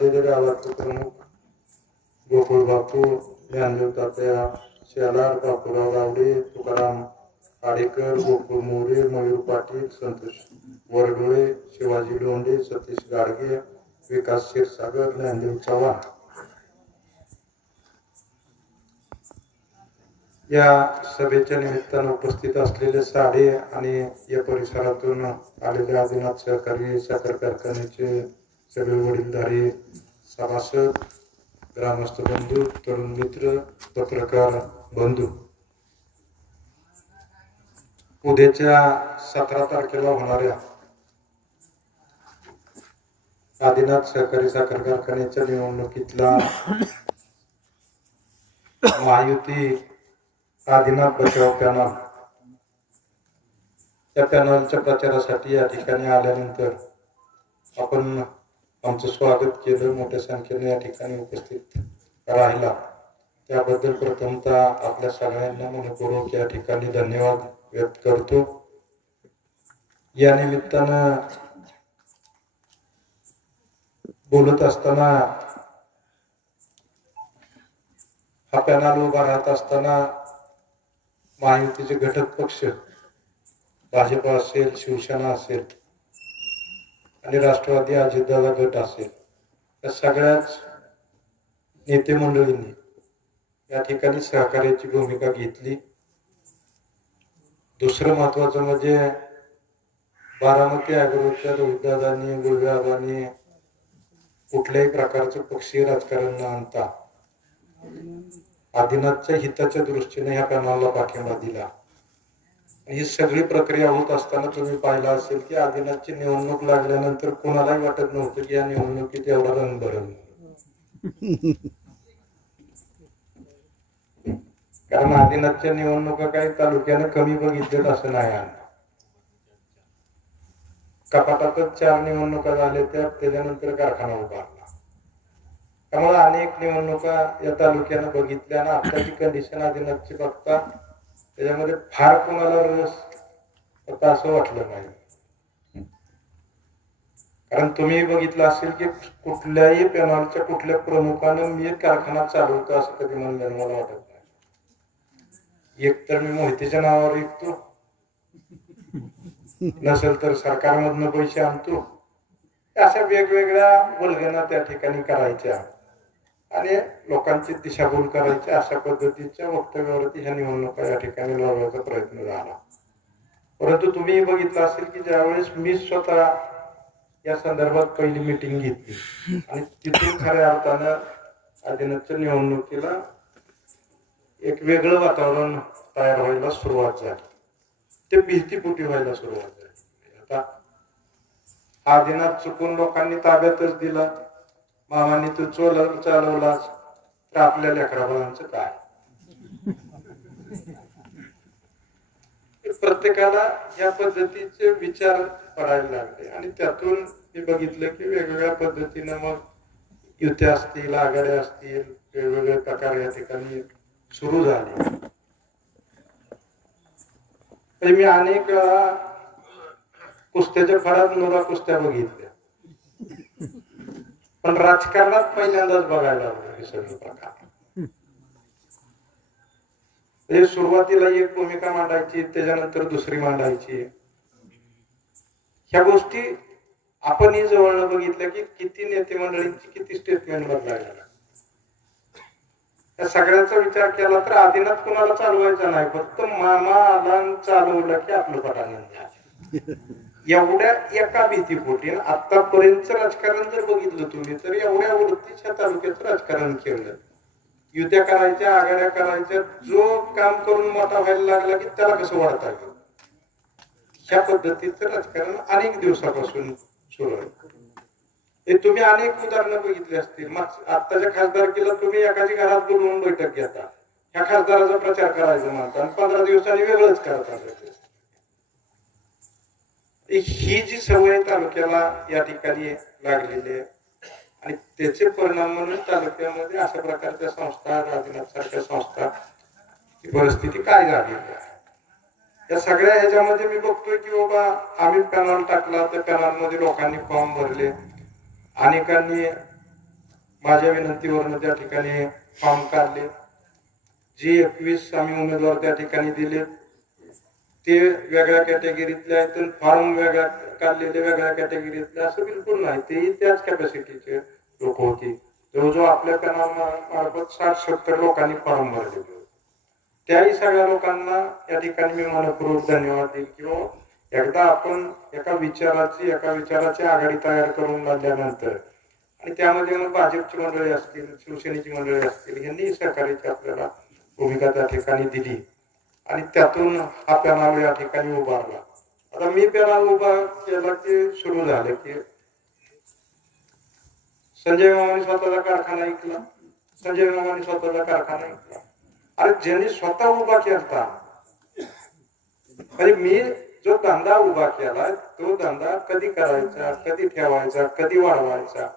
असलेले गावाचे प्रमुख गोकुळ बापू, ज्ञानदेव तात्या, शेलार, बापूराव गावडे, तुकाराम आडेकर, गोकुळ मोरे, मयूर पाटील, संतोष वरडोळे, शिवाजी लोंढे, सतीश गाडगे, विकास क्षीरसागर, ज्ञानदेव चव्हाण या सभेच्या निमित्तानं उपस्थित असलेले साडे आणि या परिसरातून आलेले आदिनाथ सहकारी साखर कारखान्याचे सगळे वडीलधारी सभासद, ग्रामस्थ बंधू, तरुण मित्र, पत्रकार बंधू, उद्याच्या 17 तारखेला होणाऱ्या आदिनाथ सहकारी साखर कारखान्याच्या निवडणुकीतला महायुती आदिनाथ बचाव पॅनल त्या पॅनलच्या प्रचारासाठी या ठिकाणी आल्यानंतर आपण आमचं स्वागत केलं, मोठ्या संख्येने या ठिकाणी उपस्थित राहिला त्याबद्दल प्रथमतः आपल्या सगळ्यांना मनपूर्वक या ठिकाणी धन्यवाद व्यक्त करतो। या निमित्तानं बोलत असताना हा पॅनल उभा राहत असताना महायुतीचे घटक पक्ष भाजप असेल, शिवसेना असेल आणि राष्ट्रवादी अजितदादा गट असेल या सगळ्याच नेते मंडळींनी या ठिकाणी सहकार्याची भूमिका घेतली। दुसरं महत्वाचं म्हणजे बारामती अॅग्रोच्या रोहितदादांनी, गुळवेआबांनी कुठल्याही प्रकारचं पक्षीय राजकारण न आणता आदिनाथच्या हिताच्या दृष्टीने ह्या पॅनलला पाठिंबा दिला। ही सगळी प्रक्रिया होत असताना तुम्ही पाहिलं असेल की आदिनाथची निवडणूक लागल्यानंतर कोणालाही वाटत नव्हतं की या निवडणुकीत एवढा रंग भरेल, कारण आदिनाथच्या निवडणुका काही तालुक्याने कमी बघितलेत असं नाही। कपाटातच 4 निवडणुका झाल्या, त्याच्यानंतर कारखाना उभारला, त्यामुळे अनेक निवडणुका या तालुक्यानं बघितल्या आणि आताची कंडिशन आदिनाथची बघता त्याच्यामध्ये फार कोणाला रस होता असं वाटलं नाही। कारण तुम्ही बघितलं असेल की कुठल्याही पॅनलच्या कुठल्या प्रमुखानं मी कारखाना चालवतो असं कधी म्हणलं मला वाटत नाही। एकतर मी मोहितीच्या नावावर विकतो, नसेल तर सरकारमधनं पैसे आणतो, अशा वेगवेगळ्या वल्गना त्या ठिकाणी करायच्या आणि लोकांची दिशाभूल करायची, अशा पद्धतीच्या वक्तव्यावरती ह्या निवडणुका या ठिकाणी लढवायचा प्रयत्न झाला। परंतु तुम्ही बघितलं असेल की ज्यावेळेस मी स्वतः या संदर्भात पहिली मीटिंग घेतली आणि तिथून खऱ्या अर्थानं आदिनाथच्या निवडणुकीला एक वेगळं वातावरण तयार व्हायला सुरुवात झाली, ते भीतीपोटी व्हायला सुरुवात झाली। आता आदिनाथ चुकून लोकांनी ताब्यातच दिला, मामांनी तो चालवलाच तर आपल्या लेकराबाळांचं काय? प्रत्येकाला या पद्धतीचे विचार करायला लागले आणि त्यातून मी बघितलं की वेगवेगळ्या पद्धतीने मग युत्या असतील, आघाड्या असतील, वेगवेगळे प्रकार या ठिकाणी सुरू झाले। मी अनेक कुस्त्याच्या फळात नोरा कुस्त्या बघितल्या, पण राजकारणात पहिल्यांदाच बघायला लागलो हे सगळे प्रकार। सुरुवातीला एक भूमिका मांडायची, त्याच्यानंतर दुसरी मांडायची, ह्या गोष्टी आपणही जवळ बघितल्या की किती नेते मंडळींची किती स्टेटमेंट बदलायला। या सगळ्याचा विचार केला तर आदिनाथ कोणाला चालवायचा नाही, फक्त मामा आला चालवलं की आपलं पटांगण एवढ्या एका भीतीपोटी। आतापर्यंतचं राजकारण जर बघितलं तुम्ही तर एवढ्या वृत्तीच्या तालुक्याचं राजकारण केलं, युत्या करायच्या, आघाड्या करायच्या, जो काम करून मोठा व्हायला लागला की त्याला कसं वाढता येईल, ह्या पद्धतीचं राजकारण अनेक दिवसापासून सुरू आहे। हे तुम्ही अनेक उदाहरणं बघितली असतील। आत्ताच्या खासदारकीला तुम्ही एकाची घरात बोलवून बैठक घेता, ह्या खासदाराचा प्रचार करायचा म्हणता आणि 15 दिवसांनी वेगळंच करता। ही जी सवय तालुक्याला या ठिकाणी लागलेली आहे आणि त्याचे परिणाम म्हणून तालुक्यामध्ये अशा प्रकारच्या संस्था, आदिनाथ सारख्या संस्था, परिस्थिती काय झाली या सगळ्या ह्याच्यामध्ये मी बघतोय की बाबा आम्ही पॅनल टाकला, त्या पॅनल मध्ये लोकांनी फॉर्म भरले, अनेकांनी माझ्या विनंतीवरनं त्या ठिकाणी फॉर्म काढले. जी 21 आम्ही उमेदवार त्या ठिकाणी दिले ते वेगळ्या कॅटेगरीतले आहेत, फॉर्म वेगळ्या काढलेले वेगळ्या कॅटेगरीतले असं बिलकुल नाही. तेही त्याच कॅपॅसिटीचे लोक होते. जवळजवळ आपल्या पॅनलमार्फत 60-70 लोकांनी फॉर्म भरलेले होते. त्याही सगळ्या लोकांना या ठिकाणी मी मनपूर्वक धन्यवाद देईल. किंवा एकदा आपण एका विचाराची आघाडी तयार करून काढल्यानंतर आणि त्यामध्ये मग भाजपची मंडळी असतील, शिवसेनेची मंडळी असतील, यांनी सहकार्याची आपल्याला भूमिका त्या ठिकाणी दिली आणि त्यातून हा पॅनल या ठिकाणी उभारला. आता मी पॅनल उभा केला की सुरू झालं की संजय मामाने स्वतःचा कारखाना ऐकला, संजय मामाने स्वतःचा कारखाना ऐकला. अरे ज्यांनी स्वतः उभा केला, म्हणजे मी जो धंदा उभा केला तो धंदा कधी करायचा, कधी ठेवायचा, कधी वाढवायचा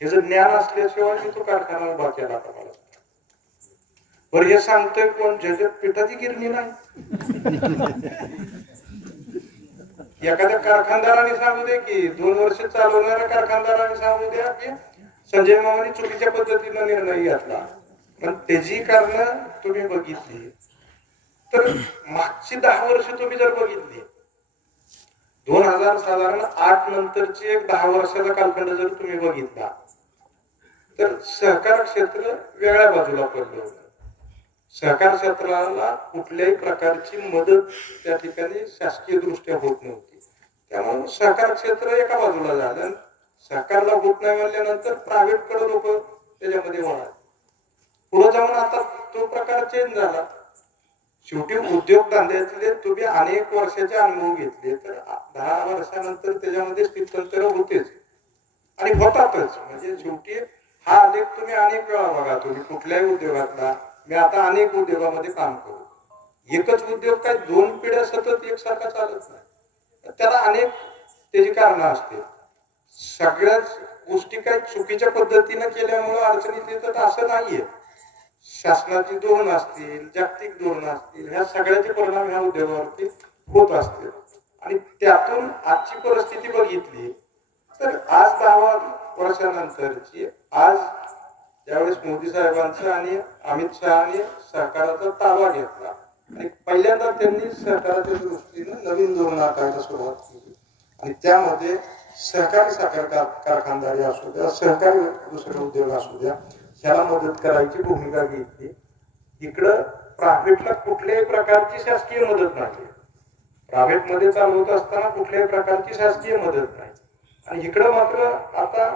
हे जर ज्ञान असल्याशिवाय मी तो कारखाना उभा केला का मला? बरं हे सांगतोय कोण? ज्याच्यात पिठाची गिरणी नाही. एखाद्या कारखानदाराने सांगू दे की 2 वर्ष चालवणाऱ्या कारखानदाराने सांगू द्या की संजय मामाने चुकीच्या पद्धतीने निर्णय घेतला. पण त्याची कारण तुम्ही बघितली तर मागची 10 वर्ष तुम्ही जर बघितली, 2008 नंतरची एक 10 वर्षाचा कालखंड जर तुम्ही बघितला तर सहकार क्षेत्र वेगळ्या बाजूला पडलं होतं. सहकार क्षेत्राला कुठल्याही प्रकारची मदत त्या ठिकाणी शासकीय दृष्ट्या होत नव्हती. त्यामुळे सहकार क्षेत्र एका बाजूला झालं. सहकारला होत नाही म्हणल्यानंतर प्रायव्हेट कडे लोक त्याच्यामध्ये वळाले. पुढे जाऊन आता तो प्रकार चेंज झाला. शेवटी उद्योगधंद्यातले तुम्ही अनेक वर्षाचे अनुभव घेतले तर 10 वर्षानंतर त्याच्यामध्ये स्थित्यंतर होतेच आणि होतातच. म्हणजे शेवटी हा आलेख तुम्ही अनेक वेळा बघा. तुम्ही कुठल्याही उद्योगातला, मी आता अनेक उद्योगामध्ये काम करू, एकच उद्योग काय 2 पिढ्या सतत एकसारखा चालत नाही. त्याला अनेक त्याची कारण असते. सगळ्याच गोष्टी काही चुकीच्या पद्धतीने केल्यामुळे अडचणीत येतात असं नाहीये. शासनाची धोरण असतील, जागतिक धोरण असतील, ह्या सगळ्याचे परिणाम ह्या उद्योगावरती होत असतील. आणि त्यातून आजची परिस्थिती बघितली तर आज 10 वर्षानंतरची आज ज्यावेळेस मोदी साहेबांचा आणि अमित शहानी सहकाराचा ताबा घेतला आणि पहिल्यांदा त्यांनी सहकाराच्या दृष्टीने नवीन धोरण आखायला सुरुवात केली आणि त्यामध्ये सहकारी साखर कारखानदारी असू द्या, सहकारी दुसरे उद्योग असू द्या, ह्याला मदत करायची भूमिका घेतली. इकडं प्रायव्हेटला कुठल्याही प्रकारची शासकीय मदत नाही. प्रायव्हेट मध्ये चालवत असताना कुठल्याही प्रकारची शासकीय मदत नाही. आणि इकडं मात्र आता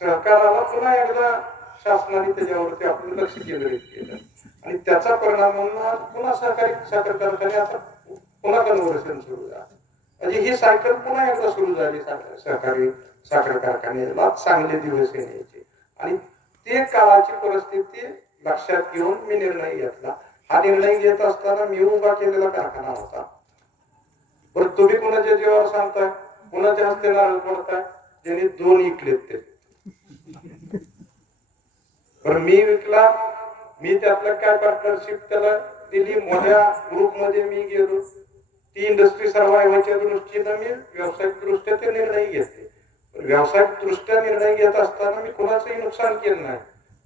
सहकाराला पुन्हा एकदा शासनाने त्याच्यावरती आपलं लक्ष केंद्रित केलं आणि त्याचा परिणाम म्हणून पुन्हा सहकारी साखर कारखाने आता पुन्हा कन्व्हर्शन सुरू झालं. म्हणजे ही सायकल पुन्हा एकदा सुरू झाली. सहकारी साखर कारखान्याला चांगले दिवस येण्याचे आणि ते काळाची परिस्थिती लक्षात घेऊन मी निर्णय घेतला. हा निर्णय घेत असताना मी उभा केलेला कारखाना होता. बरं तुम्ही कोणाच्या जीवावर सांगताय, कोणाच्या हस्ते नारळ पडताय? ज्यांनी 2 विकलेत ते. बरं मी विकला, मी त्यातलं काय पार्टनरशिप त्याला दिली, मोठ्या ग्रुप मध्ये मी गेलो. ती इंडस्ट्री सर्वायव्हच्या दृष्टीने मी व्यावसायिक दृष्ट्या ते निर्णय घेतले. व्यावसायिक दृष्ट्या निर्णय घेत असताना मी कोणाचंही नुकसान केलं नाही.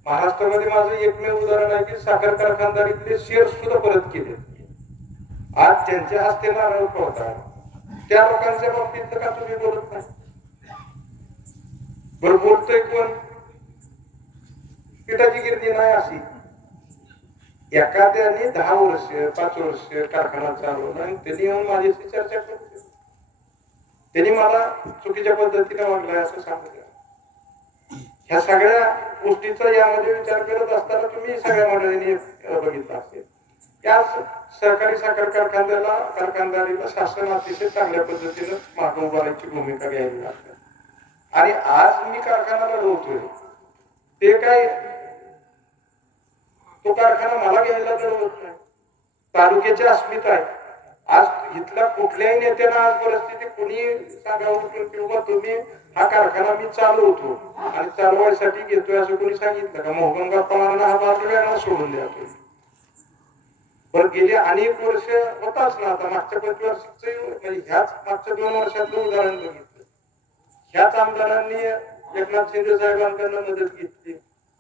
महाराष्ट्रामध्ये माझं एकमेव उदाहरण आहे की साखर कारखानदारीतले शेअर सुद्धा परत केले. आज ज्यांच्या हस्ते नारळ पडताय त्या लोकांच्या बाबतीत का तुम्ही बोलत नाही? बरं बोलतोय कोण? पिठाची गिरणी नाही अशी एखाद्याने 10 वर्ष 5 वर्ष कारखाना चालवला आणि त्यांनी येऊन माझ्याशी चर्चा करते. त्यांनी मला चुकीच्या पद्धतीने वागलाय असं सांगितलं. ह्या सगळ्या गोष्टीचा यामध्ये विचार करत असताना तुम्ही सगळ्या मंडळींनी बघितलं असेल त्या सहकारी साखर कारखानदारीला शासन अतिशय चांगल्या पद्धतीने मागे उभारायची भूमिका घ्यायला लागते. आणि आज मी कारखाना लढवतोय ते काय तो कारखाना मला घ्यायला लढवत नाही. तालुक्याची अस्मिता आहे. आज इथल्या कुठल्याही नेत्यानं आज परिस्थिती कुणी सांगावं किंवा तुम्ही हा कारखाना मी चालवतो आणि चालवायसाठी घेतोय असं कोणी सांगितलं का? मोहन गप्पांना हा बाजू वेगळा सोडून द्या. पण गेली अनेक वर्ष होताच ना. आता मागच्या 5 वर्षाचं म्हणजे ह्याच मागच्या 2 वर्षातलं उदाहरण बघितलं. ह्याच आमदारांनी एकनाथ शिंदे साहेबांकडून मदत घेतली.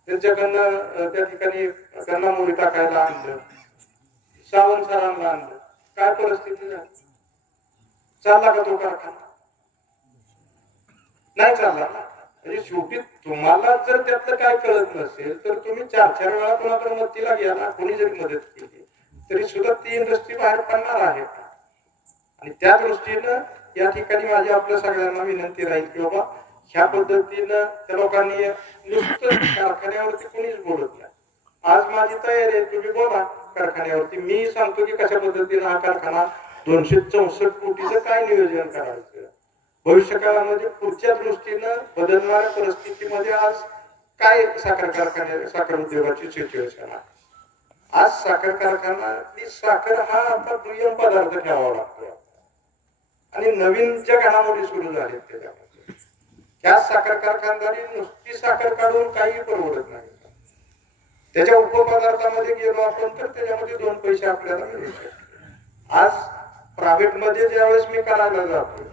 त्यांच्याकडनं त्या ठिकाणी त्यांना मोरी टाकायला आणलं, सावंत सरांना आणलं. काय परिस्थिती झाली? चालला का तो कारखाना? नाही चालला. म्हणजे शेवटी तुम्हाला जर त्यातलं काय कळत नसेल तर तुम्ही 4-4 वेळा कोणाकडे मदतीला घ्या, कोणी जरी मदत केली तरी सुद्धा ती इंडस्ट्री बाहेर पडणार आहे. आणि त्या दृष्टीनं या ठिकाणी माझी आपल्या सगळ्यांना विनंती राहील की बाबा ह्या पद्धतीनं त्या लोकांनी नुसतं कारखान्यावरती कोणीच बोलत नाही. आज माझी तयारी आहे, तुम्ही बोला कारखान्यावरती. मी सांगतो की कशा पद्धतीनं हा कारखाना 264 कोटीचं काय नियोजन करायचं, भविष्य काळामध्ये पुढच्या दृष्टीनं बदलणाऱ्या परिस्थितीमध्ये आज काय साखर उद्योगाची सिच्युएशन आहे. आज साखर कारखाना साखर हा आता दुय्यम पदार्थ ठेवावा लागतो आणि नवीन ज्या घडामोडी सुरू झाल्या त्याच्यामध्ये ह्या साखर कारखानदारी नुसती साखर काढून काही परवडत नाही. त्याच्या उपपदार्थामध्ये गेलो आपण तर त्याच्यामध्ये 2 पैसे आपल्याला मिळू शकतात. आज प्रायव्हेट मध्ये ज्यावेळेस मी करायला जातो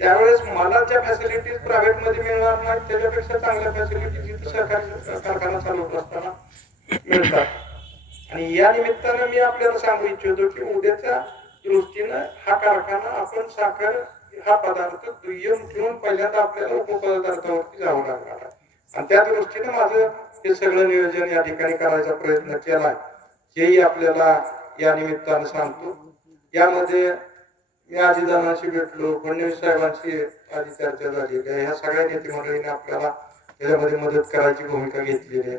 त्यावेळेस मला ज्या फॅसिलिटीज प्रायव्हेट मध्ये मिळणार नाही त्याच्यापेक्षा चांगल्या फॅसिलिटीज इथे सरकारी कारखाना चालवत असताना मिळतात. आणि या निमित्तानं मी आपल्याला सांगू इच्छितो की उद्याच्या दृष्टीनं हा कारखाना आपण साखर हा पदार्थ दुय्यम ठेवून पहिल्यांदा आपल्याला उपपदार्थावरती जावं लागणार आहे. आणि त्या दृष्टीनं माझं हे सगळं नियोजन या ठिकाणी करायचा प्रयत्न केलाय हेही आपल्याला या निमित्तानं सांगतो. यामध्ये मी आजीदानाशी भेटलो, फडणवीस साहेबांशी आधी चर्चा झाली आहे. ह्या सगळ्या नेते मंडळीने आपल्याला त्याच्यामध्ये मदत करायची भूमिका घेतलेली आहे.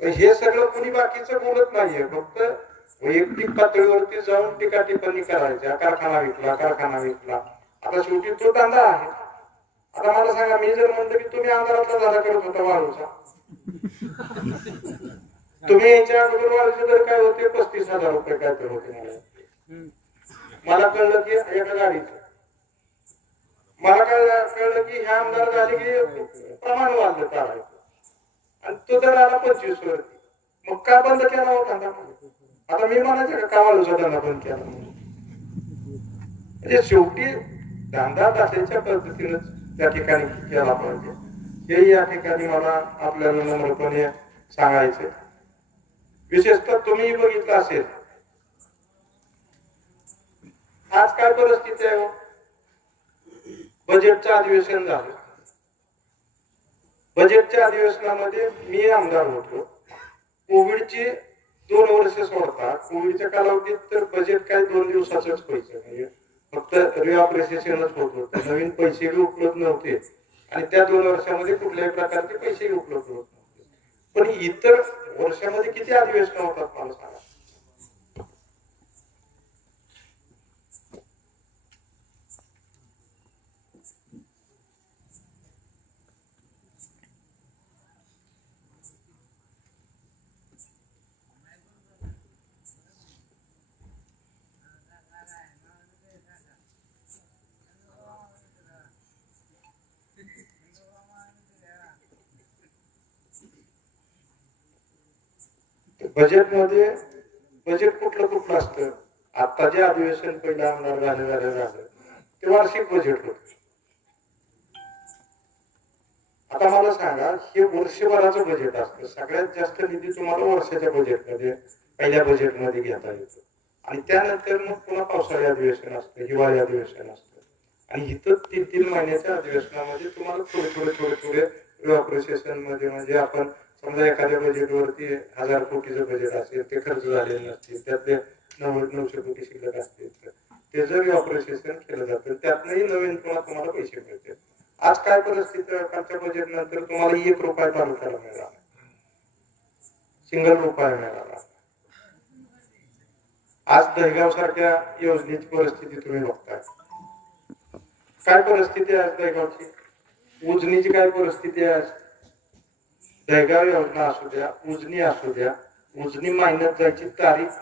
पण हे सगळं कोणी बाकीचं बोलत नाहीये, फक्त वैयक्तिक पातळीवरती जाऊन टीका टिप्पणी करायच्या. कारखाना विकला. आता शेवटी तो धंदा आहे. आता मला सांगा, मी जर म्हणलं की तुम्ही अंधारातला धंदा करत होता वाळूचा, तुम्ही याच्या अगोदर वाळूचे दर काय होते? 35,000 रुपये काय तर होते. मला कळलं की एका गाडीचं मला कळलं की ह्या आमदार झाले की प्रमाण वाढलं चालायचं आणि तो दर आला 25 वरती. मग का बंद केला होता धंदा? आता मी म्हणायचं का वाळूचा धंदा बंद केला? म्हणजे शेवटी धंदा दाखल्याच्या पद्धतीनं त्या ठिकाणी केला पाहिजे. हे या ठिकाणी मला आपल्याला नम्रपणे सांगायचे. विशेषतः तुम्ही बघितलं असेल आज काय परिस्थिती आहे. बजेटचं अधिवेशन झालं. बजेटच्या अधिवेशनामध्ये मी आमदार होतो. कोविडची 2 वर्ष सोडता कोविडच्या कालावधीत तर बजेट काय 2 दिवसाचंच व्हायचं. म्हणजे फक्त रिऑपरेशनच होत होतं. नवीन पैसेही उपलब्ध नव्हते आणि त्या 2 वर्षामध्ये कुठल्याही प्रकारचे पैसेही उपलब्ध होत नव्हते. पण इतर वर्षामध्ये किती अधिवेशन होतात मला सांगा. बजेटमध्ये बजेट कुठलं असतं. आता जे अधिवेशन पहिलं आमदार झालं ते वार्षिक बजेट होत. आता मला सांगा, हे वर्षभराचं बजेट असतं. सगळ्यात जास्त निधी तुम्हाला वर्षाच्या बजेटमध्ये पहिल्या बजेटमध्ये घेता येतो. आणि त्यानंतर मग पुन्हा पावसाळी अधिवेशन असतं, हिवाळी अधिवेशन असतं. आणि इथं 3-3 महिन्याच्या अधिवेशनामध्ये तुम्हाला थोडे रिऑपरेशन मध्ये म्हणजे आपण समजा एखाद्या बजेटवरती 1000 कोटीचं बजेट असेल, ते खर्च झालेले नसतील, त्यातले 900 कोटी शिल्लक असतील, ते जर ऑपरेशन केलं जातं त्यातनंही नवीन तुम्हाला पैसे मिळतील. आज काय परिस्थिती आहे? कालच्या बजेट नंतर तुम्हाला 1 रुपया तालुक्याला मिळाला, सिंगल रुपया मिळाला. आज दहेगाव सारख्या योजनेची परिस्थिती तुम्ही बघताय. काय परिस्थिती आहे दहेगावची? उजनीची काय परिस्थिती आहे? दहेगाव योजना असू द्या, उजनी असू द्या, उजनी मायनस जायची तारीख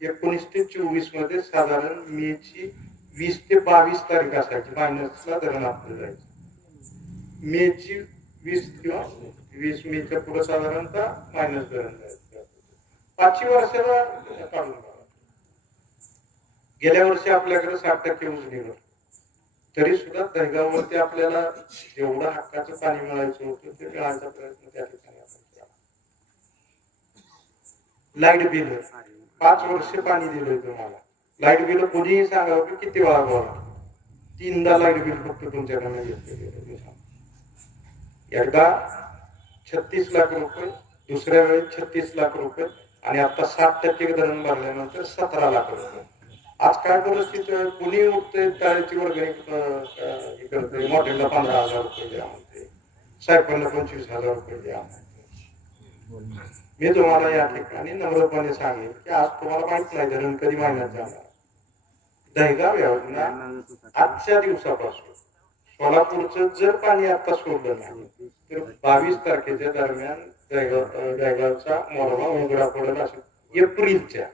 19 ते 24 मध्ये साधारण मेची 20 ते 22 तारीख असायची. मायनसला धरण आपलं जायचं. मेची 20 किंवा 20 मेच्या पुढे साधारणतः मायनस धरण जायचं. 5 वर्षाला काढून गेल्या वर्षी आपल्याकडे 60% उजनीवर, तरी सुद्धा दहेगाववरती आपल्याला जेवढं हक्काचं पाणी मिळायचं होतं ते मिळायचा प्रयत्न त्या ठिकाणी आपण केला. लाईट बिल 5 वर्ष पाणी दिलंय तुम्हाला. लाईट बिल कोणीही सांगावं की किती वेळा बोला, 3दा लाईट बिल फक्त तुमच्याकडनं घेतलं. एकदा 36 लाख रुपये, दुसऱ्या वेळेस 36 लाख रुपये आणि आता 60% धरण भरल्यानंतर 17 लाख रुपये. आज काय परिस्थिती आहे, कुणी उठते टाळ्याची वर्गणी करते, मोठ्याला 15,000 रुपये द्या म्हणते, साहेबांना 25,000 रुपये द्या म्हणते. मी तुम्हाला या ठिकाणी नम्रपणे सांगेन की आज तुम्हाला माहित नाही धरण कधी महिन्यात जाणार. दहिगाव योजना आजच्या दिवसापासून सोलापूरचं जर पाणी आता सोडलं नाही तर 22 तारखेच्या दरम्यान दहिगावचा मोरवा उघडा पडेल. असं एप्रिलच्या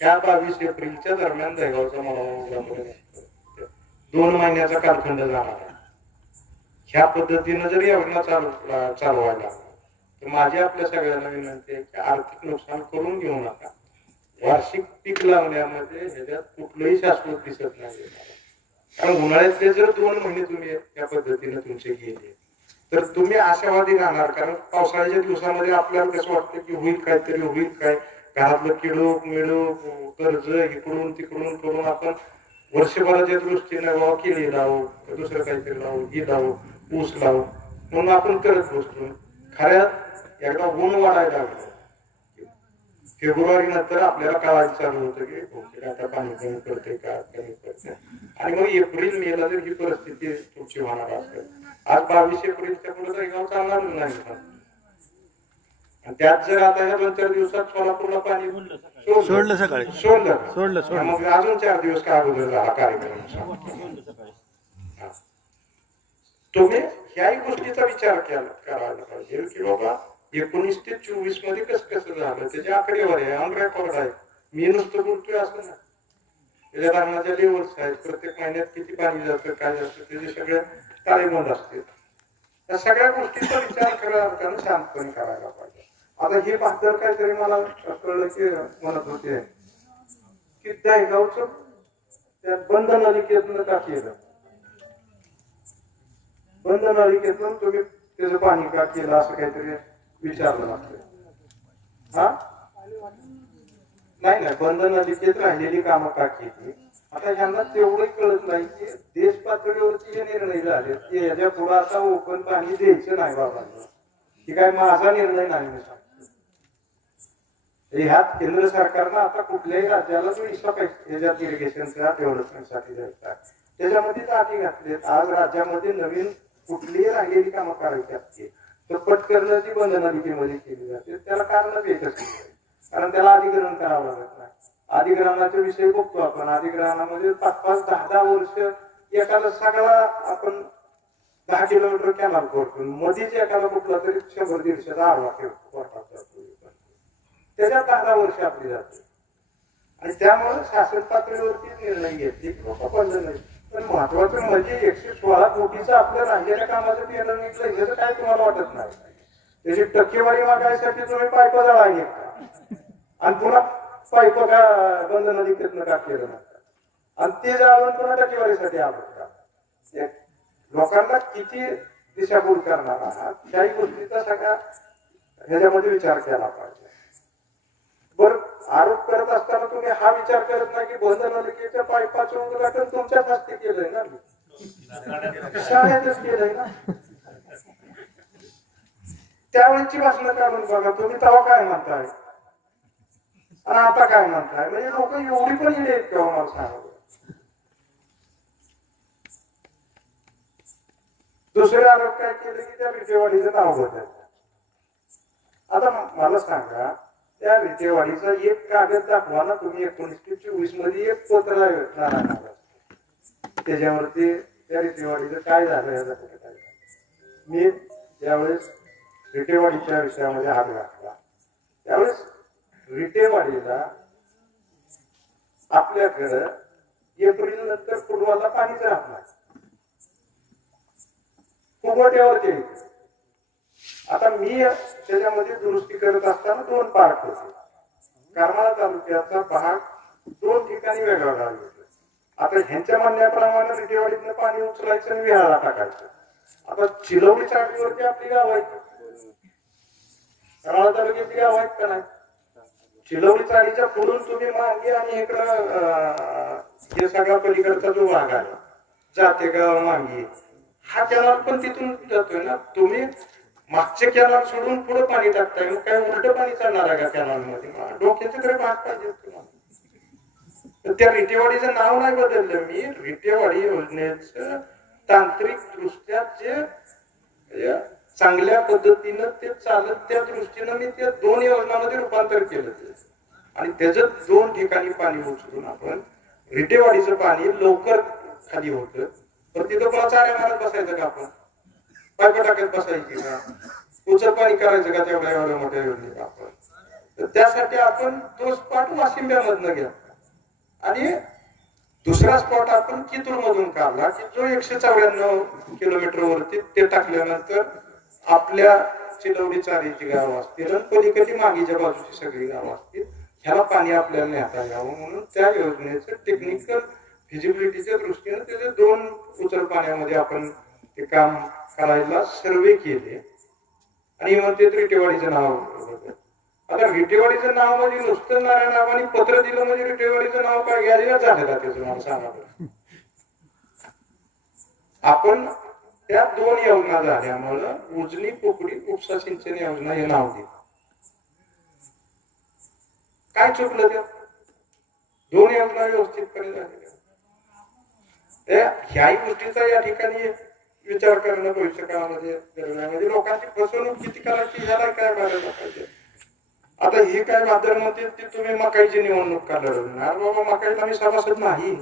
ह्या 22 एप्रिलच्या दरम्यान दहिगावचा मोरवा उघडा पडेल. 2 महिन्याचा कालखंड जाणार आहे. ह्या पद्धतीनं जर योजना चालवायला तर माझी आपल्या सगळ्यांना विनंती आहे की आर्थिक नुकसान करून घेऊ नका. वार्षिक पीक लावण्यामध्ये ह्याच्यात कुठलंही शाश्वत दिसत नाही. कारण उन्हाळ्यातले जर 2 महिने तुम्ही या पद्धतीने तुमचे गेले तर तुम्ही आशावादी राहणार. कारण पावसाळ्याच्या दिवसामध्ये आपल्याला कसं वाटतं की होईल काहीतरी, होईल काय, घरातलं किडूक मिळूक कर्ज इकडून तिकडून करून आपण वर्षभराच्या दृष्टीने बाबा केळी लावू, दुसरं काहीतरी लावू, ही लावू, ऊस लावू म्हणून आपण करत बसतो. खऱ्यात एकदा ऊन वाढायला लागलं फेब्रुवारी नंतर आपल्याला कळायला चालू होतं की आता पाणी कमी पडते का, कमी पडते. आणि मग एप्रिल मेला जर ही परिस्थिती तुमची होणार असेल, आज 22 एप्रिलच्या पुढे दहिगाव चालणार नाही. आणि त्यात जर आता ह्या 2-4 दिवसात सोलापूरला पाणी सोडलं सकाळी सोडलं मग अजून 4 दिवस का अगोदर झाला कार्यक्रम. तुम्ही ह्याही गोष्टीचा विचार करायला पाहिजे की बाबा 19 ते 24 मध्ये कसं झालं त्याच्या आकडेवर आहे, ऑन रेकॉर्ड आहे. मी नुसतं बोलतोय असं ना, त्याच्या धरणाच्या लेवल्स आहेत, प्रत्येक महिन्यात किती पाणी जातं काय जातं त्याचे सगळे ताळेबंद असते. त्या सगळ्या गोष्टीचा विचार करायला शांतपणे करायला पाहिजे. आता हे पाहतर काहीतरी मला कळलं की म्हणत होते की दहिगावचं त्या बंद नलिकेतनं का केलं, बंद नलिकेतून तुम्ही त्याचं पाणी का केलं असं काहीतरी विचारलं लागतं. हा नाही बंद नलिकेत राहिलेली कामं का केली. आता ह्यांना तेवढंही कळत नाही की देश पातळीवरती जे निर्णय झाले की याच्या पुढे आता ओपन पाणी द्यायचं नाही बाबांना, ही काय माझा निर्णय नाही. मी सांगतो ह्यात केंद्र सरकारनं आता कुठल्याही राज्याला जो हिस्सा ह्याच्यात इरिगेशनच्या डेव्हलपमेंटसाठी द्यायचा त्याच्यामध्ये अटी घातलेत. आज राज्यामध्ये नवीन कुठलीही राहिलेली कामं करायची असते तर पटकन ती बंद नलिकेमध्ये केली जाते. त्याला कारण एकच नाही, कारण त्याला अधिग्रहण करावं लागत नाही. अधिग्रहणाचा विषय बघतो आपण, अधिग्रहणामध्ये 5-5, 10-10 वर्ष एखादा सगळा आपण 10 किलोमीटर कॅनल करतो, मध्येच एखादा कुठला तरी 100-150चा आडवा जातो, त्याच्यात 10-10 वर्ष आपली जाते. आणि त्यामुळे शासन पातळीवरती निर्णय घेतले की बाबा बंद नाही. पण महत्वाचं म्हणजे 116 कोटीचं आपल्या राहिलेल्या कामाचं पेमेंट निघलं ह्याचं काय तुम्हाला वाटत नाही. त्याची टक्केवारी मागायसाठी तुम्ही पाईप जळाले आणि पुन्हा पाईप का बंद नलिकेतनं का केलं नसतं आणि ते जाळून पुन्हा टक्केवारीसाठी आलो का. लोकांना किती दिशाभूल करणार आहात त्याही गोष्टीचा सगळ्या ह्याच्यामध्ये विचार केला पाहिजे. बर आरोप करत असताना तुम्ही हा विचार करत नाही की बंद नलिकेच्या पाईपाचं उद्घाटन तुमच्याच हस्ते केलंय ना, शाळेतच केलंय ना. त्यावेळेची भाषणं काढून बघा तुम्ही, तेव्हा काय म्हणताय आणि आता काय म्हणताय. म्हणजे लोक एवढी पण येईल किंवा मला सांगा. दुसरे आरोप काय केले की त्या विटेवाडीचं नाव बदल. आता मला सांगा त्या विटेवाडीचा एक कागद दाखवा ना तुम्ही 19 ते 24 मध्ये एक पत्र त्याच्यावरती त्या विटेवाडीचं काय झालं. मी ज्यावेळेस विटेवाडीच्या विषयामध्ये हात घातला त्यावेळेस विटेवाडीला आपल्याकडं एप्रिल नंतर पूर्वाला पाणीच राहत नाही, फुगवट्यावरती. आता मी त्याच्यामध्ये दुरुस्ती करत असताना 2 पार्ट होते. करमाळा तालुक्याचा भाग 2 ठिकाणी वेगळा झाला. आता ह्यांच्या म्हणण्याप्रमाणे विटेवाडीतनं पाणी उचलायचं आणि विहाराला टाकायचं. आता चिलवडी चाटीवरती आपली गाव आहे, राळा तालुक्याची गाव आहेत का नाही? चिलवडी चाळीच्या पुढून तुम्ही मागे आणि इकडं हे सगळा पलीकडचा जो भाग आहे जातेगाव मागे हा कॅनॉल पण तिथून जातोय ना. तुम्ही मागचे कॅनॉल सोडून पुढे पाणी टाकताय, मग काय उलट पाणी चालणार आहे का कॅनॉल मध्ये? डोक्याचे तरी भाग पाहिजे तुम्हाला. तर त्या रिटेवाडीचं नाव नाही बदललं मी. रिटेवाडी योजनेचं तांत्रिक दृष्ट्या जे चांगल्या पद्धतीनं ते चालत त्या दृष्टीनं मी त्या 2 योजनांमध्ये रूपांतर केलं. आणि त्याचं 2 ठिकाणी पाणी उचलून आपण रिटेवाडीचं पाणी लवकर खाली होतं. तर तिथं पण चाऱ्या मारत बसायचं का? आपण पाईप टाकत बसायची का? उचल पाणी करायचं का तेवढ्या एवढ्या मोठ्या योजनेत आपण? तर त्यासाठी आपण तो स्पॉट वाशिंब्यामधनं घ्या आणि दुसरा स्पॉट आपण कितूर मधून काढला की जो 194 किलोमीटर वरती ते टाकल्यानंतर आपल्या चिलवडी चारीची गाव असतील आणि पलीकडची मागीच्या बाजूची सगळी गाव असतील, ह्याला पाणी आपल्याला नेता यावं म्हणून त्या योजनेचं टेक्निकल फिजिबिलिटीच्या दृष्टीने त्याचे 2 उचल पाण्यामध्ये आपण ते काम करायला सर्वे केले आणि मग ते रिटेवाडीचं नाव. आता रिटेवाडीचं नाव म्हणजे नुसतं नारायणरावांनी पत्र दिलं म्हणजे रिटेवाडीचं नाव काय घ्यायला झालं का? त्याचं नाव सांगा. आपण त्या 2 योजना झाल्यामुळं उजनी पोकडी उपसा सिंचन योजना हे नाव दिलं. काय चुकलं? त्या 2 योजना व्यवस्थितपणे झालेल्या. ह्याही गोष्टीचा या ठिकाणी विचार करणं भविष्य काळामध्ये गरज आहे. म्हणजे लोकांची फसवणूक किती करायची ह्याला काय करायला पाहिजे. आता हे काय भादर मध्ये तुम्ही मकाईची निवडणूक का लढवणार? बाबा मकाईला मी सभासद नाही.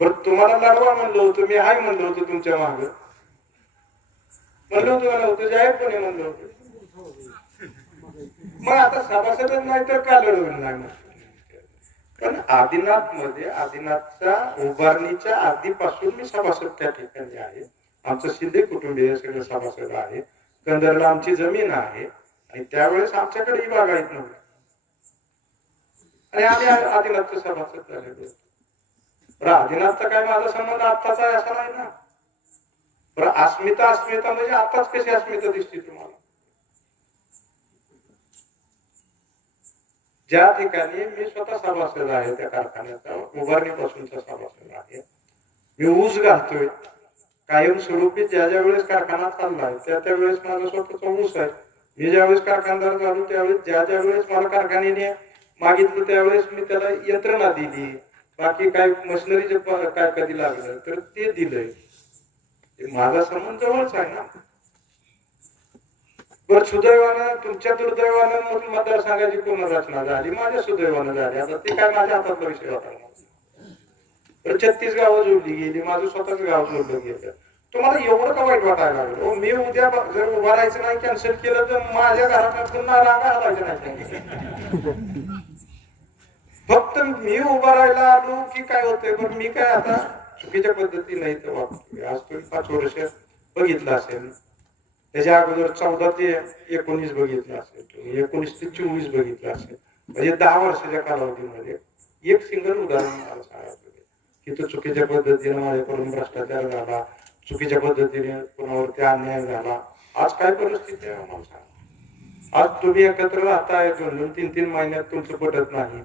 बरं तुम्हाला लढवा म्हणलं होतं, मी हाय म्हणलं होतं तुमच्या माग म्हणलं होतं, मला होतं जाहीरपणे म्हणलं होतं. मग आता सभासदच नाही तर का लढवलं नाही? पण आदिनाथ मध्ये आदिनाथच्या उभारणीच्या आधीपासून मी सभासद त्या ठिकाणी आहे. आमचं शिंदे कुटुंबीय सगळं सभासद आहे. कंदरला आमची जमीन आहे आणि त्यावेळेस आमच्याकडे ही बागायत नव्हती आणि आम्ही आदिनाथचं सभासद झालेलो. बरं आदिनाथचा काय माझा संबंध आत्ताचा असा नाही ना. बरं अस्मिता म्हणजे आताच कशी अस्मिता दिसते तुम्हाला? ज्या ठिकाणी मी स्वतः सभासद आहे त्या कारखान्याचा उभारणीपासूनचा सभासद आहे. मी ऊस घालतोय कायमस्वरूपी. ज्या वेळेस कारखाना चाललाय त्या वेळेस माझा स्वतःचा ऊस आहे. मी ज्यावेळेस कारखानदार झालो त्यावेळेस ज्या वेळेस मला कारखान्याने मागितलं त्यावेळेस मी त्याला यंत्रणा दिली. बाकी काय मशिनरीचे काय कधी लागलं तर ते दिलंय. माझा संबंध जवळच आहे ना. बरं सुदैवानं तुमच्या दुर्दैवानं म्हणून मतदारसंघाची पुनर्रचना झाली, माझ्या सुदैवानं झाली. आता ते काय माझ्या हातातला विषय होता. 36 गावं जोडली गेली, माझं स्वतःच गाव जोडलं गेलं. तुम्हाला एवढं का वाईट वाटायला लागलं? मी उद्या जर उभा राहायचं नाही कॅन्सल केलं तर माझ्या घरात पुन्हा रांगा हलायचं नाही. फक्त मी उभा राहायला आलो की काय होतंय? पण मी काय आता चुकीच्या पद्धतीने इथं वापरतोय. आज तुम्ही 5 वर्ष बघितलं असेल, त्याच्या अगोदर 14 ते 19 बघितलं असेल, 19 ते 24 बघितलं असेल. म्हणजे 10 वर्षाच्या कालावधीमध्ये एक सिंगल उदाहरण मला सांगायचं की तो चुकीच्या पद्धतीने माझ्याकडून भ्रष्टाचार झाला, चुकीच्या पद्धतीने कोणावरती अन्याय झाला. आज काय परिस्थिती आहे मला सांगा. आज तुम्ही एकत्र राहताय 2-3 महिन्यात तुमचं पटत नाही.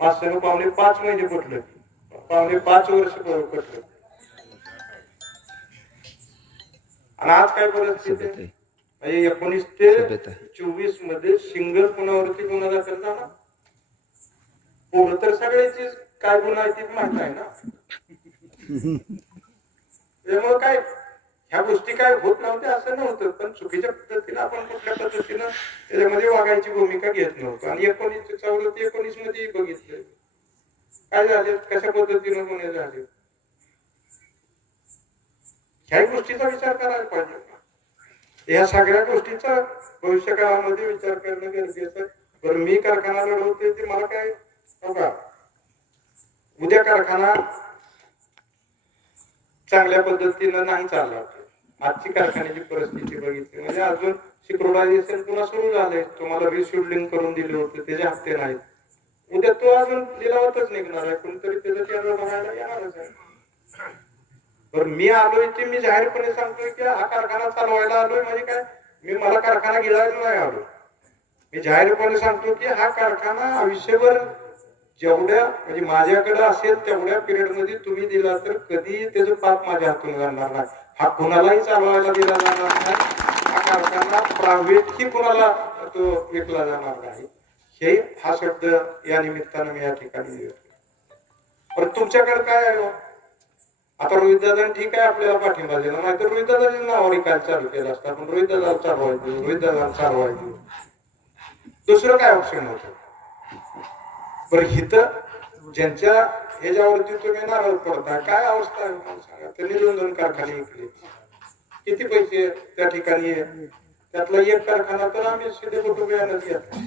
माझं पावणे 5 महिने पटलं, पावणे 5 वर्ष पटलं. आणि आज काय परिस्थिती आहे? म्हणजे 19 ते 24 मध्ये सिंगल गुन्ह्यावरती गुन्हा दाखल झाला. पोरं तर सगळ्याची काय गुन्हा आहे ती माहित आहे ना. त्यामुळे काय ह्या गोष्टी काय होत नव्हत्या असं नव्हतं, पण चुकीच्या पद्धतीने आपण कुठल्या पद्धतीनं त्याच्यामध्ये वागायची भूमिका घेत नव्हतो. आणि 14 ते 19 मध्ये बघितलं काय झाले, कशा पद्धतीने गुन्हे झाले. ह्या गोष्टीचा विचार करायला पाहिजे. या सगळ्या गोष्टीचा भविष्य काळामध्ये विचार करणं गरजेचं. बरं मी कारखाना लढवतोय ते मला काय बघा, उद्या कारखाना चांगल्या पद्धतीनं नाही चालला, आजची कारखान्याची परिस्थिती बघितली म्हणजे अजून सिक्रोडायझेशन पुन्हा सुरू झालंय. तुम्हाला रिशेड्युलिंग करून दिले होते त्याचे हप्ते नाहीत. उद्या तो अजून लिलावतच निघणार आहे, कोणतरी त्याचं टेंडर बघायला येणारच आहे. बरं मी आलोय ते मी जाहीरपणे सांगतोय की हा कारखाना चालवायला आलोय म्हणजे काय, मी मला कारखाना गिळायला नाही आलो. मी जाहीरपणे सांगतो की हा कारखाना आयुष्यभर जेवढ्या म्हणजे माझ्याकडे असेल तेवढ्या पिरियड मध्ये तुम्ही दिला तर कधी त्याचं पाप माझ्या हातून जाणार नाही. हा कुणालाही चालवायला दिला जाणार नाही. हा कारखाना प्रायव्हेट ही कुणाला तो विकला जाणार नाही. हे हा शब्द या निमित्तानं मी या ठिकाणी देतो. पण तुमच्याकडे काय आहे? आता रोहितदादा ठीक आहे आपल्याला पाठिंबा दिला, नाही तर रोहितदादाची नावाने काय चालू केलं असतं. आपण रोहितदादा चालवायचं, रोहितदादा चालवायचं, दुसरं काय ऑप्शन होतं? बरं हिथं ज्यांच्या ह्याच्यावरती तुम्ही नाराज पडता, काय अवस्था आहे मला सांगा. त्यांनी 2 कारखाने विकले, किती पैसे त्या ठिकाणी, त्यातला एक कारखाना तर आम्ही सीधे कुटुंबियानंच घेतला.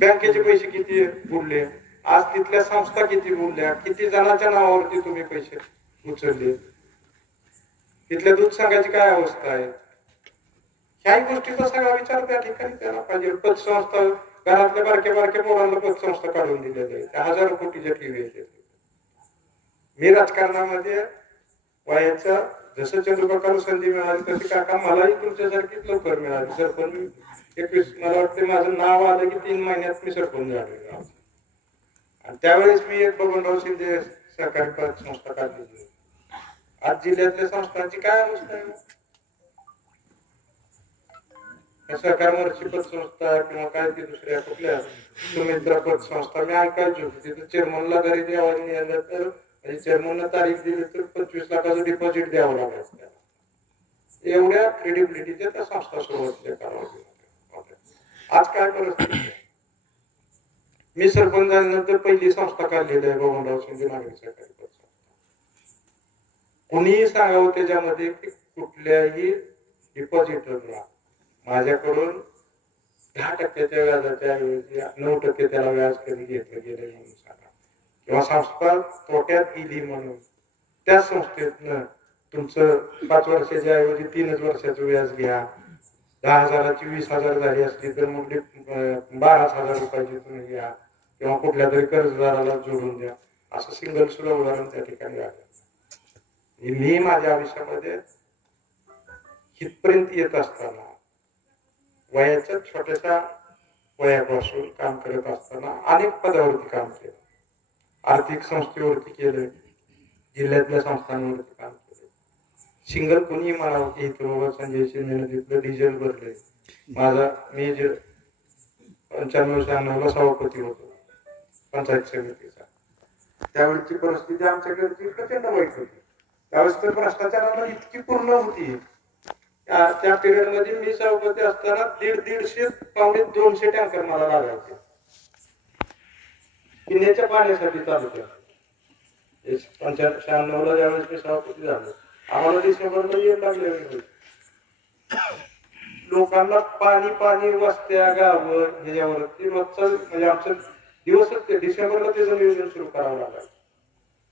बँकेचे पैसे किती बुडले, आज तिथल्या संस्था किती बुडल्या, किती जणांच्या नावावरती तुम्ही पैसे उचलले, तिथल्या दूध संघाची काय अवस्था आहे, ह्याही गोष्टीचा सगळा विचार त्या ठिकाणी त्याला पाहिजे. पतसंस्था, घरातल्या बारक्या बारक्या पोरांना पतसंस्था काढून दिलेल्या आहेत, 1000 कोटीच्या ठेवी आहेत. मी राजकारणामध्ये वयाच्या जसं चंद्रप्रकाश संधी मिळाली तशी काका मलाही तुमच्यासारखीच लवकर मिळाली. सरपंच 21 मला वाटतं माझं नाव आलं की 3 महिन्यात मी सरपंच झालो. आणि त्यावेळेस मी एक बबनराव शिंदे सहकारी पतसंस्था काढली. आज जिल्ह्यातल्या संस्थांची काय अवस्था आहे? सहकार वर्षी पतसंस्था किंवा काय ती दुसऱ्या कुठल्या सुमित्रा पतसंस्था मी ऐकायचो तिथे चेअरमनला घरी द्यावं नेलं तर चेअरमनला तारीख दिली तर 25 लाखाचं डिपॉझिट द्यावं लागायचं. एवढ्या क्रेडिबिलिटीच्या त्या संस्था सुरुवातीच्या कालावधीमध्ये. आज काय परिस्थिती? मी सरपंच झाल्यानंतर पहिली संस्था काढलेली आहे बबनराव शिंदे नागरी सहकारी पतसंस्था. कुणीही सांगावं त्याच्यामध्ये की कुठल्याही डिपॉझिटरला माझ्याकडून 10% व्याजाच्या ऐवजी 9% त्याला व्याज कधी घेतलं गेलं म्हणून सांगा, किंवा संस्था तोट्यात गेली म्हणून त्या संस्थेतनं तुमचं 5 वर्षाच्या ऐवजी 3 वर्षाचं व्याज घ्या, 10,000ची 20,000 झाली असली तर मग 12,000 रुपयाची तुम्ही घ्या, किंवा कुठल्या तरी कर्जदाराला जोडून द्या. असं सिंगल सुद्धा उदाहरण त्या ठिकाणी आलं. मी माझ्या आयुष्यामध्ये हितपर्यंत येत असताना वयाच्या छोट्याशा वयापासून काम करत असताना अनेक पदावरती काम केलं. आर्थिक संस्थेवरती केलं, जिल्ह्यातल्या संस्थांवरती काम केलं. सिंगल कोणी म्हणावं की इथं बाबा संजय शिंदेने तिथलं डिझेल भरले. मी जे 95-96 सभापती होतो पंचायत समितीचा, त्यावेळेची परिस्थिती आमच्याकडची प्रचंड वाईट होती. त्यावेळेस तर भ्रष्टाचाराला इतकी पूर्ण होती. त्या पिरियड मध्ये मी सभापती असताना 150 पावणे 200 टँकर मला लागायचे पिण्याच्या पाण्यासाठी तालुक्यात. 95-96 ज्यावेळेस मी सभापती झालो, आम्हाला डिसेंबरला येऊ लागले. लोकांना पाणी वस्त्या गावं ह्याच्यावरती रोजचा म्हणजे आमचं दिवसच ते डिसेंबरला त्याचं नियोजन सुरू करावं लागायचं.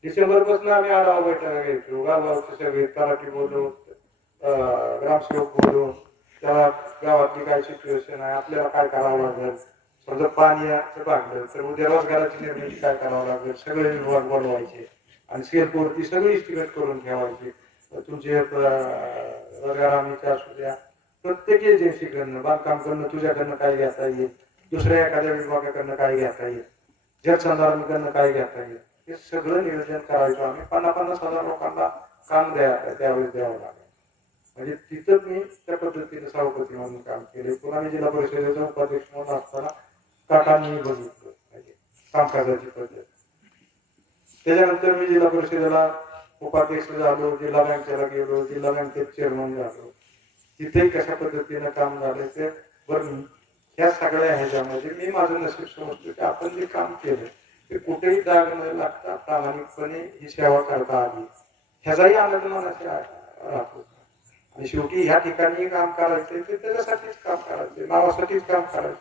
डिसेंबर पासून आम्ही आढावा बैठका घ्यायचो, गावाचे सगळे तलाठी बोलू, ग्रामसेवक बोलू, त्याला गावातली काय सिच्युएशन आहे, आपल्याला काय करावं लागेल, समजा पाण्याचं भागलं तर उद्या रोजगाराची निर्मिती काय करावं लागेल, सगळे विभाग बोलवायचे आणि सेलवरती सगळी इस्टिमेट करून ठेवायचे. तुमचे रोजगार हमीचे असू द्या, प्रत्येक एजन्सीकडनं, बांधकामकडनं तुझ्याकडनं काय घेता येईल, दुसऱ्या एखाद्या विभागाकडनं काय घेता येईल, जलसंधारणकडनं काय घेता येईल, हे सगळं नियोजन करायचो आम्ही. 50,000 लोकांना काम त्यावेळेस द्यावं लागेल. म्हणजे तिथं मी त्या पद्धतीने सभापती म्हणून काम केले. पुन्हा मी जिल्हा परिषदेचा उपाध्यक्ष म्हणून असताना काकांनी बघितलं म्हणजे कामकाजाची पद्धत. त्याच्यानंतर मी जिल्हा परिषदेला उपाध्यक्ष झालो, जिल्हा बँकेला गेलो, जिल्हा बँकेत चेअरमन झालो. तिथे कशा पद्धतीने काम झालं ते बरं. ह्या सगळ्या ह्याच्यामध्ये मी माझं नशीब समजतो की आपण जे काम केलं ते कुठेही दाग न लागता प्रामाणिकपणे ही सेवा करता आली, ह्याचाही आनंद मनाशी राहतो. आणि शेवटी ह्या ठिकाणी काम करायचंय ते त्याच्यासाठीच काम करायचंय, नावासाठीच काम करायचं.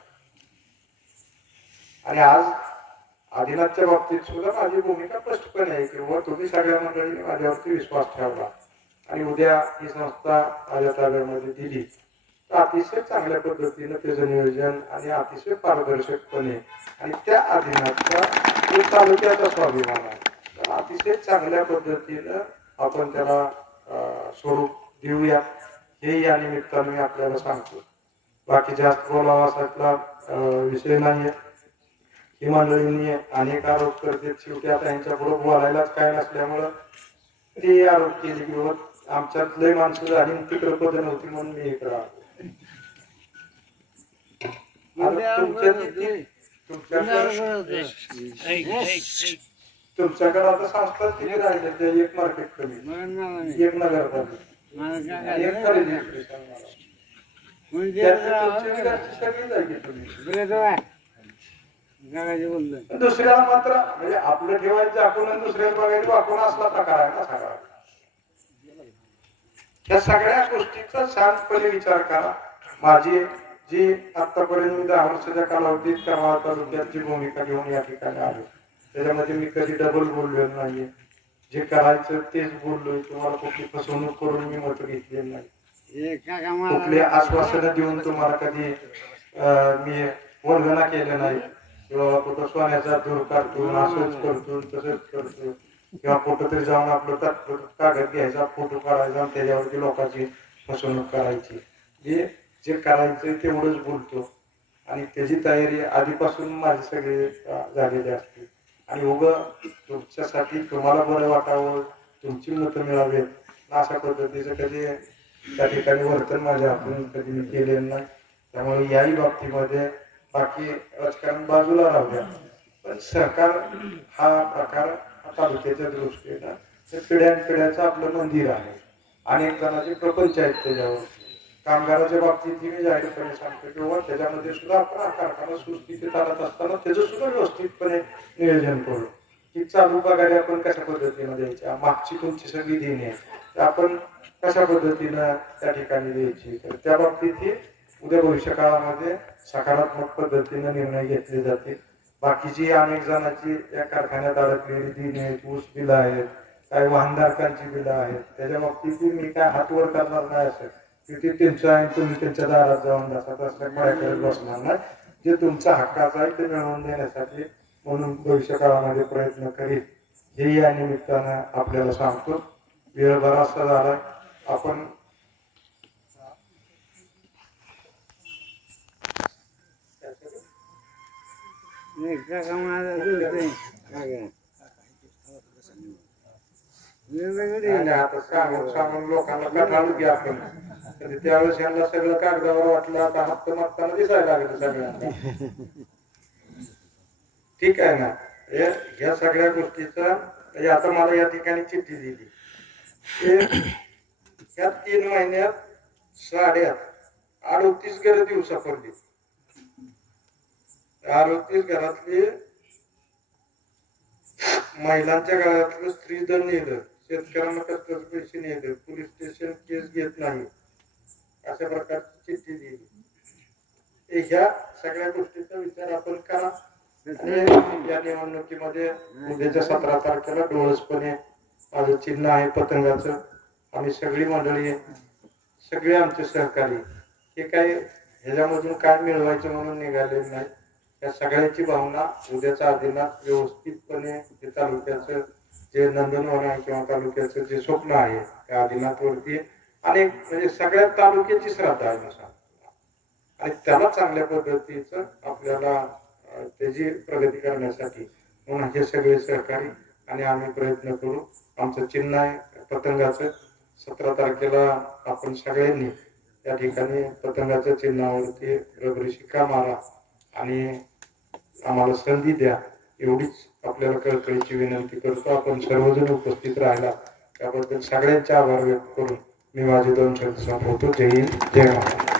आणि आज आदिनाथच्या बाबतीत सुद्धा माझी भूमिका स्पष्टपणे आहे की तुम्ही सगळ्या मंडळींनी माझ्यावरती विश्वास ठेवला आणि उद्या ही संस्था माझ्या ताब्यामध्ये दिली तर अतिशय चांगल्या पद्धतीनं त्याचं नियोजन आणि अतिशय पारदर्शकपणे आणि त्या आदिनाथचा तालुक्याचा स्वाभिमान आहे तर अतिशय चांगल्या पद्धतीनं आपण त्याला स्वरूप देऊया, हे या निमित्ताने मी आपल्याला सांगतो. बाकी जास्त बोलावा असायला विषय नाहीये. ही मंडळींनी अनेक आरोप करते, शेवटी आता यांच्या पुढे बोलायलाच काय नसल्यामुळं ते आरोप केले की आमच्यात लय माणसं झाली, तिकडे पद नव्हती म्हणून मी इकडे आलो. तुमच्याकडे आता संस्था किती राहिले? ते एक मार्केट कमी, एक नगरपालिका, एक खरेदी विक्री सगळी जागी तुम्ही. दुसऱ्याला मात्र म्हणजे आपलं ठेवायचं आपण, दुसऱ्याला बघायचं आपण, असला प्रकार आहे ना सगळा. या सगळ्या गोष्टीचा शांतपणे विचार करा. माझी जी आतापर्यंत मी 10 वर्षाच्या कालावधीत करमाळा तालुक्याची भूमिका घेऊन या ठिकाणी आलो, त्याच्यामध्ये मी कधी डबल बोललेलो नाहीये. जे करायचं तेच बोललोय. तुम्हाला कुठली फसवणूक करून मी मत घेतलेली नाही. कुठले आश्वासनं देऊन तुम्हाला कधी मी वंदना केलं नाही किंवा कुठं सोन्याचा दूर काढतो, असंच करतो, तसंच करतो, किंवा कुठं तरी जाऊन आपलं कागद घ्यायचा, फोटो काढायचा, त्याच्यावरती लोकांची फसवणूक करायची. जे करायचं तेवढंच बोलतो आणि त्याची तयारी आधीपासून माझी सगळी झालेली असते. आणि उगं तुमच्यासाठी तुम्हाला बरं वाटावं, तुमची मतं मिळावेत अशा पद्धतीचं कधी त्या ठिकाणी वर्तन माझ्या हातून कधी मी केलेलं नाही. त्यामुळे याही बाबतीमध्ये बाकी राजकारण बाजूला राहू द्या, पण सरकार हा प्रकार तालुक्याच्या दृष्टीनं पिढ्यानपिढ्याचं आपलं मंदिर आहे. अनेक जणांचे प्रपंच आहेत त्याच्यावर. कामगाराच्या बाबतीत मी जाहीरपणे सांगतो किंवा त्याच्यामध्ये सुद्धा आपण हा कारखाना सुस्थितीत चालत असताना त्याचं सुद्धा व्यवस्थितपणे नियोजन करू की चालू पगारी आपण कशा पद्धतीनं द्यायच्या, मागची तुमची सगळी देणे आपण कशा पद्धतीनं त्या ठिकाणी द्यायची. तर त्या बाबतीत उद्या भविष्य काळामध्ये सकारात्मक पद्धतीनं निर्णय घेतले जातील. बाकीची अनेक जणांची या कारखान्यात अडकलेली दिन आहेत, ऊस बिलं आहेत, काही वाहनधारकांची बिलं आहेत, त्याच्या बाबतीत मी काय हात वर करणार नाही. असं की त्यांचं आहे, तुम्ही त्यांच्या दारात जाऊन बसत असल्या मळ्याकडे बसणार नाही. जे तुमचा हक्काचा आहे ते मिळवून देण्यासाठी म्हणून भविष्य काळामध्ये प्रयत्न करील, हे या निमित्तानं आपल्याला सांगतो. वेळ बराचसा झाला. आपण आता सांगून लोकांना कटाळू घ्या आपण. त्यावेळेस यांना सगळं कागदावर वाटलं, आता हप्त मागताना दिसायला लागलं सगळ्यांना. ठीक आहे ना. या सगळ्या गोष्टीचा आता मला या ठिकाणी चिठ्ठी दिली. या 3 महिन्यात 38 घरं दिवसा पडली. 38 घरातली महिलांच्या घरातलं स्त्रीधन नेलं, शेतकऱ्यांना कष्टाचे पैसे नेले, पोलीस स्टेशन केस घेत नाही, अशा प्रकारची चिठ्ठी दिली. ह्या सगळ्या गोष्टीचा विचार आपण करा. या निवडणुकीमध्ये उद्याच्या 17 तारखेला डोळसपणे माझं चिन्ह आहे पतंगाचं. आम्ही सगळी मंडळी, सगळे आमचे सहकारी, हे काय ह्याच्यामधून काय मिळवायचं म्हणून निघालेलं नाही. या सगळ्यांची भावना उद्याच्या आदिनाथ व्यवस्थितपणे ते तालुक्याचं जे नंदनवन आहे किंवा तालुक्याचं जे स्वप्न आहे त्या आदिनाथवरती अनेक म्हणजे सगळ्या तालुक्याची श्रद्धा आहे आणि त्याला चांगल्या पद्धतीचं आपल्याला त्याची प्रगती करण्यासाठी म्हणून हे सगळे सहकारी आणि आम्ही प्रयत्न करू. आमचं चिन्ह आहे पतंगाचं. 17 तारखेला आपण सगळ्यांनी त्या ठिकाणी पतंगाच्या चिन्हावरती रबरी शिक्का मारा आणि आम्हाला संधी द्या, एवढीच आपल्याला कळकळीची विनंती करतो. आपण सर्वजण उपस्थित राहिला त्याबद्दल सगळ्यांचे आभार व्यक्त करून मी माझे 2 शब्द संपवतो. जय हिंद, जय महाराष्ट्र.